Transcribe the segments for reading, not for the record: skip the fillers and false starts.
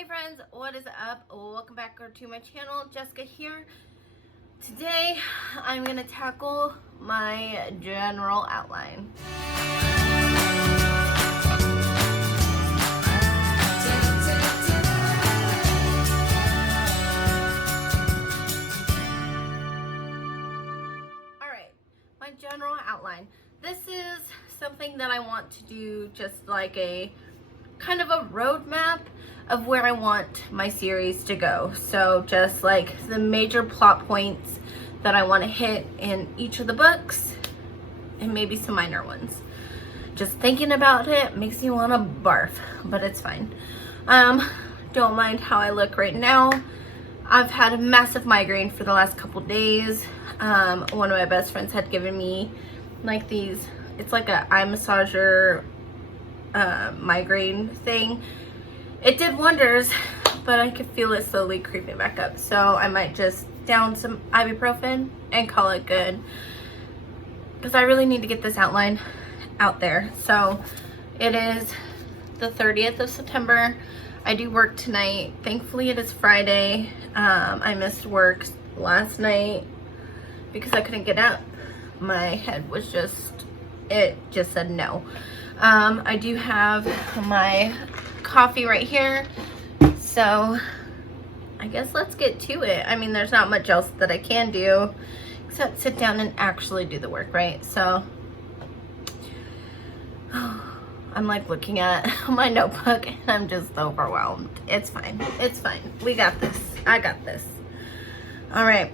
Hey friends, what is up? Welcome back to my channel. Jessica here. Today I'm going to tackle my general outline. Alright, my general outline. This is something that I want to do just like a kind of a roadmap of where I want my series to go. So just like the major plot points that I want to hit in each of the books and maybe some minor ones. Just thinking about it makes me want to barf, but it's fine. Don't mind how I look right now. I've had a massive migraine for the last couple days. One of my best friends had given me like these, it's like a eye massager migraine thing. It did wonders, but I could feel it slowly creeping back up, so I might just down some ibuprofen and call it good, because I really need to get this outline out there. So it is the 30th of September. I do work tonight. Thankfully it is Friday. I missed work last night because I couldn't get up. My head was it just said no. I do have my coffee right here, so I guess let's get to it. I mean, there's not much else that I can do except sit down and actually do the work, right? So I'm like looking at my notebook and I'm just overwhelmed. It's fine. It's fine. We got this. I got this. All right.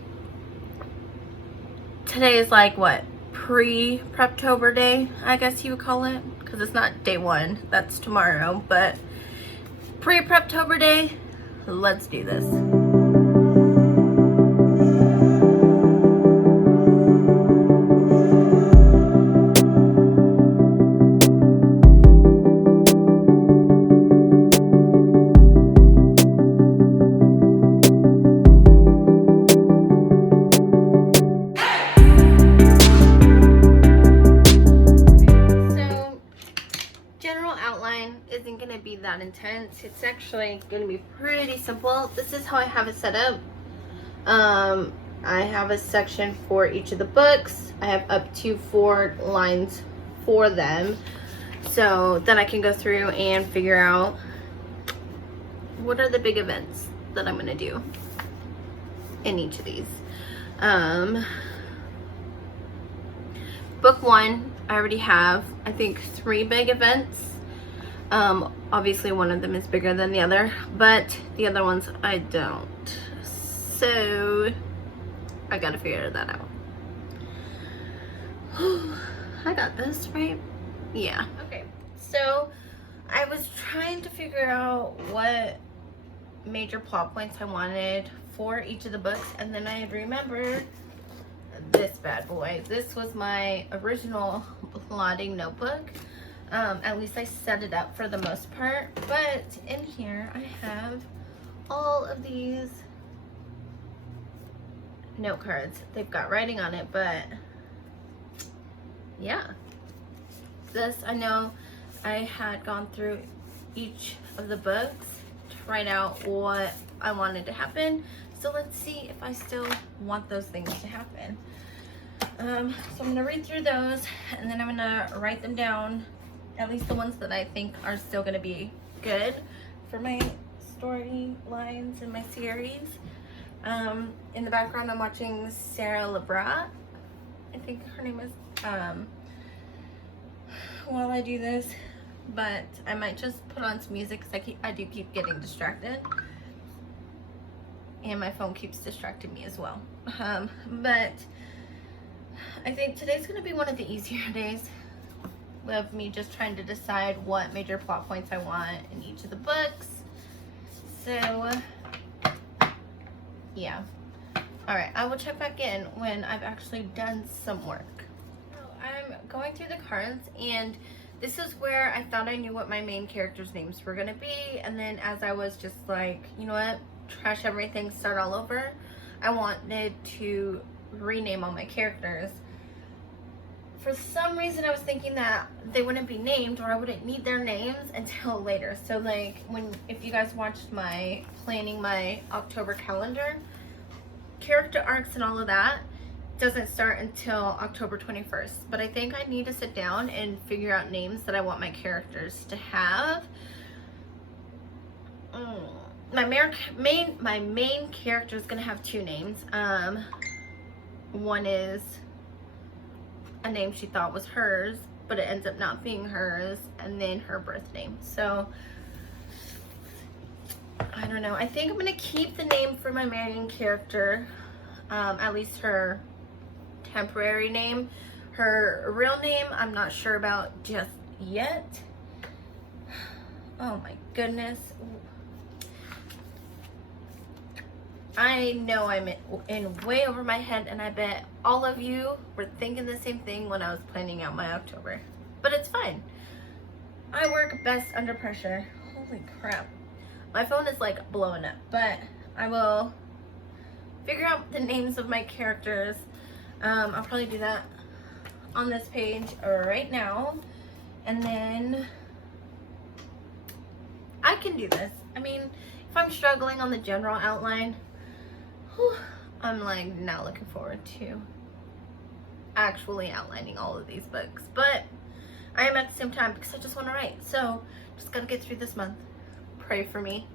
Today is like what? Pre-PrepTober day, I guess you would call it, because it's not day one, that's tomorrow, but pre-PrepTober day, let's do this. Isn't gonna be that intense. It's actually gonna be pretty simple. This is how I have it set up. I have a section for each of the books. I have up to 4 lines for them, so then I can go through and figure out what are the big events that I'm gonna do in each of these. Book 1, I already have, I think, 3 big events. Obviously one of them is bigger than the other, but the other ones I don't. So I gotta figure that out. I got this, right? Yeah. Okay, so I was trying to figure out what major plot points I wanted for each of the books, and then I had remembered this bad boy. This was my original plotting notebook. At least I set it up for the most part, but in here I have all of these note cards. They've got writing on it, but yeah, this, I know I had gone through each of the books to write out what I wanted to happen, so let's see if I still want those things to happen. So I'm gonna read through those and then I'm gonna write them down, at least the ones that I think are still going to be good for my storylines in my series. In the background, I'm watching Sarah Labrat. I think her name is, while I do this, but I might just put on some music because I do keep getting distracted. And my phone keeps distracting me as well. But I think today's going to be one of the easier days of me just trying to decide what major plot points I want in each of the books. So yeah, all right, I will check back in when I've actually done some work. So I'm going through the cards, and this is where I thought I knew what my main characters' names were gonna be, and then as I was just like, you know what, trash everything, start all over, I wanted to rename all my characters for some reason I was thinking that they wouldn't be named, or I wouldn't need their names until later. So like if you guys watched my planning my October calendar, character arcs and all of that doesn't start until October 21st. But I think I need to sit down and figure out names that I want my characters to have. My main character is gonna have two names. One is a name she thought was hers, but it ends up not being hers, and then her birth name. So I don't know. I think I'm gonna keep the name for my main character, at least her temporary name. Her real name I'm not sure about just yet. Oh my goodness. I know I'm in way over my head, and I bet all of you were thinking the same thing when I was planning out my October. But it's fine. I work best under pressure. Holy crap. My phone is like blowing up, but I will figure out the names of my characters. I'll probably do that on this page right now. And then I can do this. I mean, if I'm struggling on the general outline, I'm like now looking forward to actually outlining all of these books. But I am at the same time because I just want to write. So just gotta get through this month. Pray for me.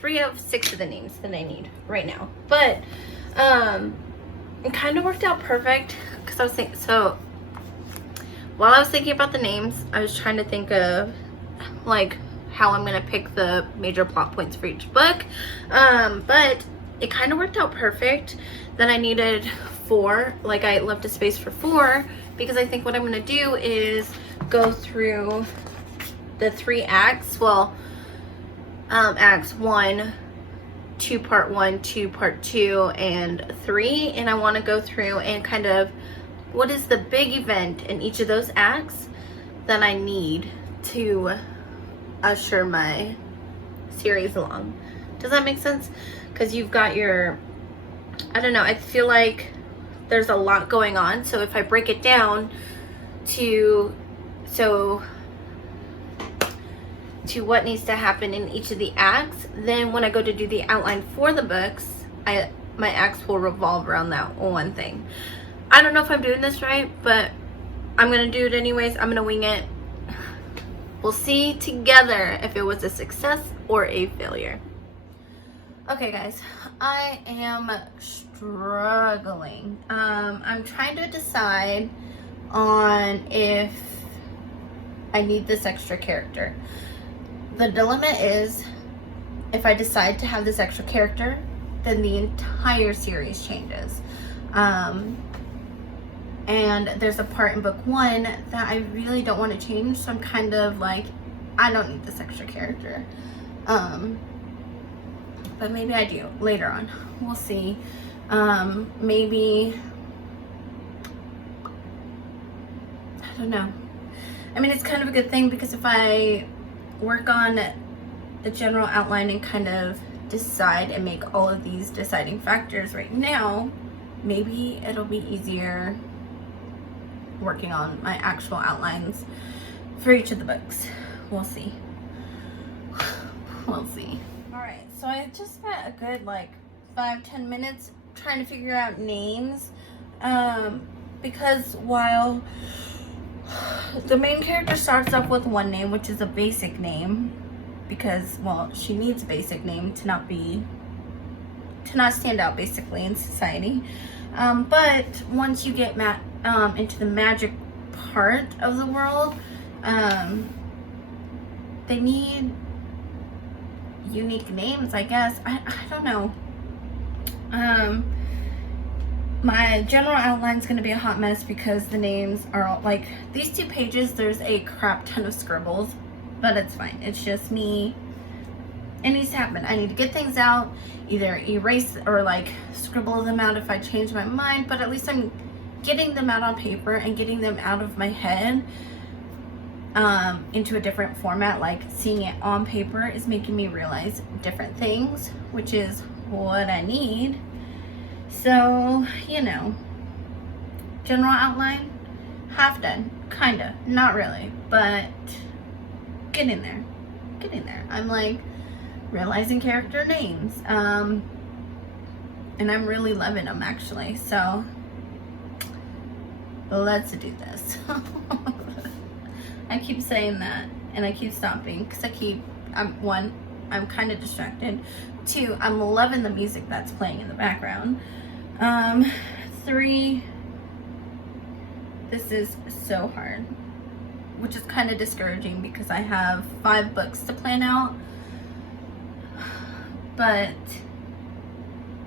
Three of 6 of the names that I need right now, but it kind of worked out perfect because I was thinking, so while I was thinking about the names, I was trying to think of like how I'm gonna pick the major plot points for each book, but it kind of worked out perfect that I needed 4, like I left a space for 4, because I think what I'm gonna do is go through the 3 acts. Well, acts 1, 2 part 1, 2 part 2, and 3, and I want to go through and kind of what is the big event in each of those acts that I need to usher my series along. Does that make sense? Because you've got your, I don't know, I feel like there's a lot going on, so if I break it down to what needs to happen in each of the acts, then when I go to do the outline for the books, my acts will revolve around that one thing. I don't know if I'm doing this right, but I'm gonna do it anyways. I'm gonna wing it. We'll see together if it was a success or a failure. Okay guys, I am struggling. I'm trying to decide on if I need this extra character. The dilemma is, if I decide to have this extra character, then the entire series changes. And there's a part in book 1 that I really don't want to change, so I'm kind of like, I don't need this extra character. But maybe I do later on. We'll see. Maybe, I don't know. I mean, it's kind of a good thing because if I work on the general outline and kind of decide and make all of these deciding factors right now, maybe it'll be easier working on my actual outlines for each of the books. We'll see. We'll see. All right, so I just spent a good like 5-10 minutes trying to figure out names, because while the main character starts off with one name, which is a basic name, because, well, she needs a basic name to not stand out basically in society. But once you get into the magic part of the world, they need unique names, I guess. I don't know. My general outline is going to be a hot mess because the names are all, like, these 2 pages, there's a crap ton of scribbles, but it's fine. It's just me. It needs to happen. I need to get things out, either erase or like scribble them out if I change my mind, but at least I'm getting them out on paper and getting them out of my head into a different format. Like, seeing it on paper is making me realize different things, which is what I need. So, you know, general outline, half done, kinda, not really, but getting there, I'm like realizing character names, and I'm really loving them actually, so let's do this. I keep saying that, and I keep stopping, because I'm kind of distracted. 2, I'm loving the music that's playing in the background. 3, this is so hard, which is kind of discouraging because I have 5 books to plan out, but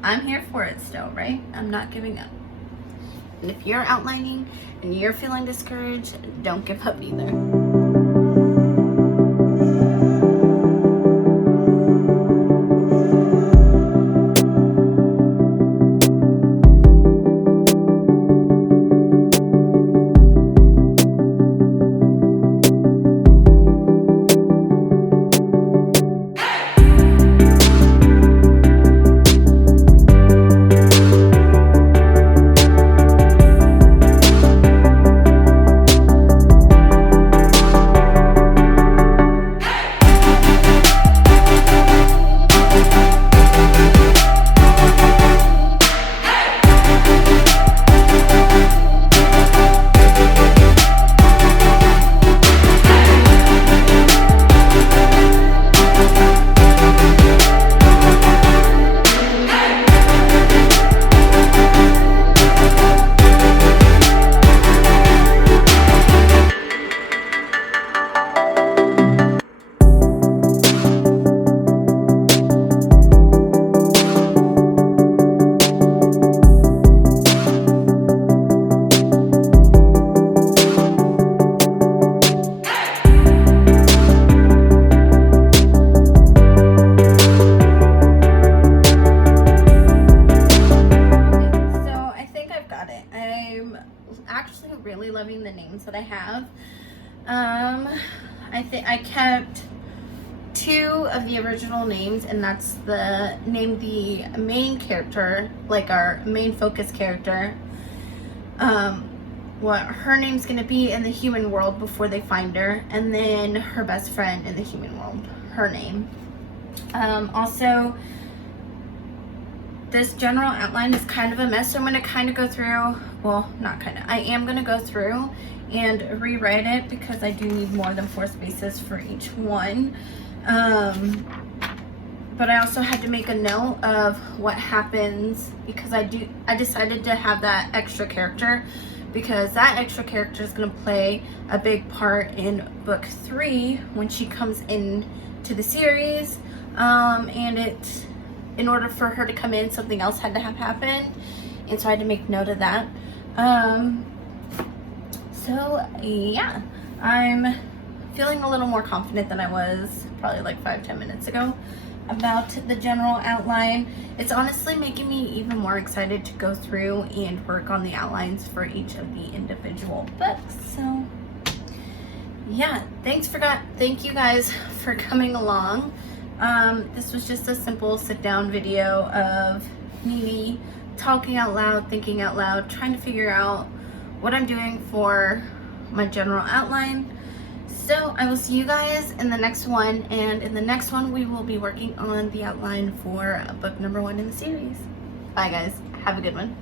I'm here for it still, right? I'm not giving up. And if you're outlining and you're feeling discouraged, don't give up either. Loving the names that I have. I think I kept 2 of the original names, and that's the main character, like our main focus character, what her name's gonna be in the human world before they find her, and then her best friend in the human world, her name. Also, this general outline is kind of a mess, so I'm going to kind of go through, well, not kind of, I am going to go through and rewrite it because I do need more than 4 spaces for each one. But I also had to make a note of what happens because I decided to have that extra character because that extra character is going to play a big part in book 3 when she comes into the series, and in order for her to come in, something else had to have happened, and so I had to make note of that. So yeah, I'm feeling a little more confident than I was probably like 5-10 minutes ago about the general outline. It's honestly making me even more excited to go through and work on the outlines for each of the individual books. So yeah, thank you guys for coming along. This was just a simple sit-down video of me talking out loud, thinking out loud, trying to figure out what I'm doing for my general outline. So I will see you guys in the next one, and in the next one we will be working on the outline for book number 1 in the series. Bye guys, have a good one.